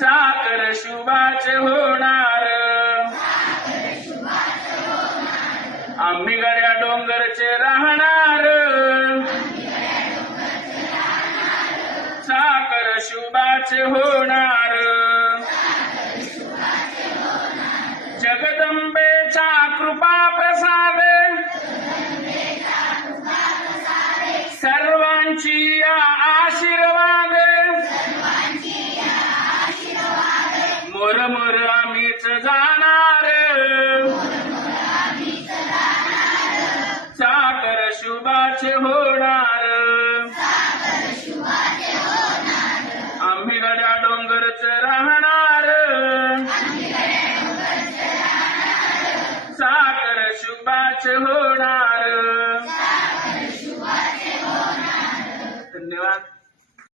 साखर शुभाच होणार आम्ही गड्या डोंगरचे राहणार साखर शुभाच होणार जगदंबेचा कृपा प्रसादे सर्वांची आशीर्वादे मोर मोर आम्हीच जाणार साखर शुभाच होणार आम्ही गड्या डोंगरच राहणार साखर शुभाच होणार